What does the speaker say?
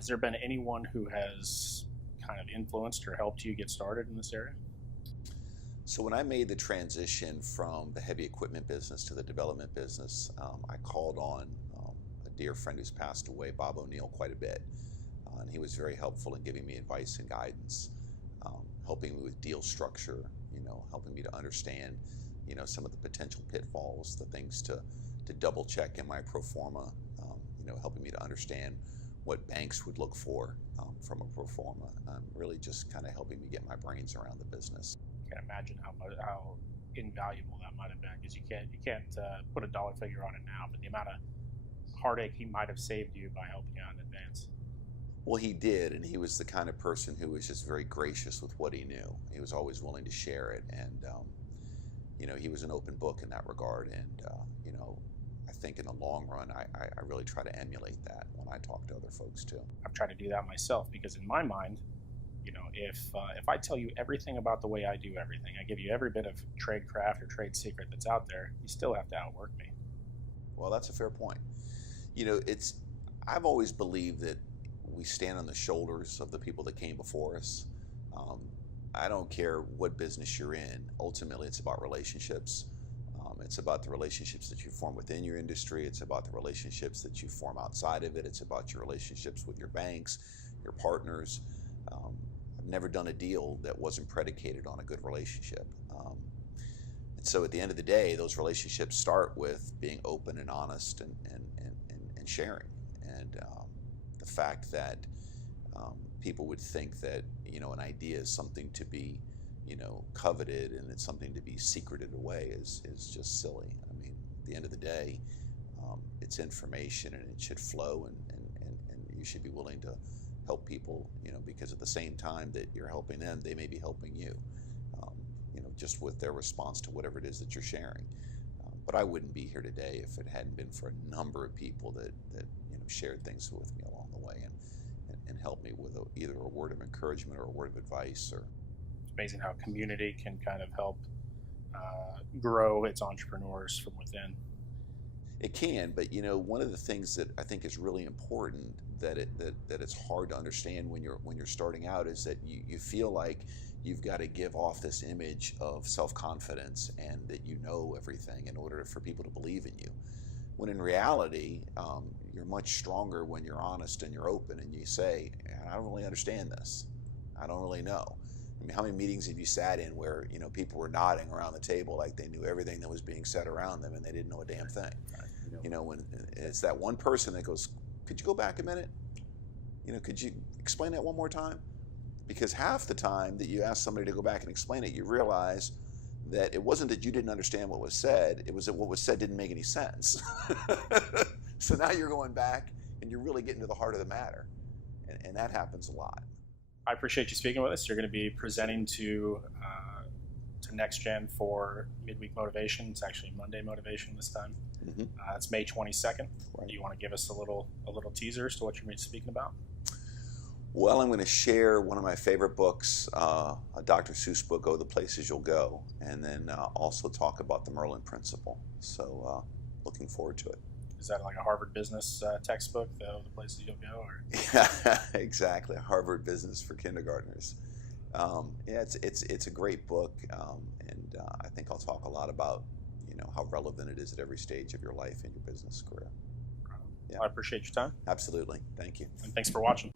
Has there been anyone who has kind of influenced or helped you get started in this area? So when I made the transition from the heavy equipment business to the development business, I called on a dear friend who's passed away, Bob O'Neill, quite a bit. And he was very helpful in giving me advice and guidance, helping me with deal structure, helping me to understand, some of the potential pitfalls, the things to double check in my pro forma, helping me to understand what banks would look for from a pro forma, really just kind of helping me get my brains around the business. I can imagine how invaluable that might have been, because you can't put a dollar figure on it now, but the amount of heartache he might have saved you by helping you out in advance. Well, he did, and he was the kind of person who was just very gracious with what he knew. He was always willing to share it, and he was an open book in that regard. And I think in the long run, I really try to emulate that when I talk to other folks too. I've tried to do that myself, because in my mind, if I tell you everything about the way I do everything, I give you every bit of trade craft or trade secret that's out there, you still have to outwork me. Well, that's a fair point. I've always believed that we stand on the shoulders of the people that came before us. I don't care what business you're in. Ultimately, it's about relationships. It's about the relationships that you form within your industry. It's about the relationships that you form outside of it. It's about your relationships with your banks, your partners. I've never done a deal that wasn't predicated on a good relationship. And so at the end of the day, those relationships start with being open and honest and sharing. And the fact that people would think that an idea is something to be coveted and it's something to be secreted away is just silly. I mean, at the end of the day, it's information and it should flow, and you should be willing to help people, because at the same time that you're helping them, they may be helping you, just with their response to whatever it is that you're sharing. But I wouldn't be here today if it hadn't been for a number of people that shared things with me along the way and helped me with either a word of encouragement or a word of advice. Or it's amazing how community can kind of help grow its entrepreneurs from within. It can, but one of the things that I think is really important that it's hard to understand when you're starting out is that you feel like you've got to give off this image of self-confidence and that you know everything in order for people to believe in you. When in reality, you're much stronger when you're honest and you're open and you say, I don't really understand this. I don't really know. I mean, how many meetings have you sat in where people were nodding around the table like they knew everything that was being said around them and they didn't know a damn thing? When it's that one person that goes, could you go back a minute? Could you explain that one more time? Because half the time that you ask somebody to go back and explain it, you realize that it wasn't that you didn't understand what was said, it was that what was said didn't make any sense. So now you're going back and you're really getting to the heart of the matter. And that happens a lot. I appreciate you speaking with us. You're going to be presenting to NextGen for Midweek Motivation. It's actually Monday Motivation this time. Mm-hmm. It's May 22nd. Right. Do you want to give us a little teaser as to what you're going to be speaking about? Well, I'm going to share one of my favorite books, a Dr. Seuss book, Oh, the Places You'll Go, and then also talk about the Merlin Principle. So looking forward to it. Is that like a Harvard business textbook, the places you'll go? Or? Yeah, exactly. Harvard Business for kindergartners. Yeah, it's a great book, and I think I'll talk a lot about how relevant it is at every stage of your life and your business career. Yeah. Well, I appreciate your time. Absolutely. Thank you. And thanks for watching.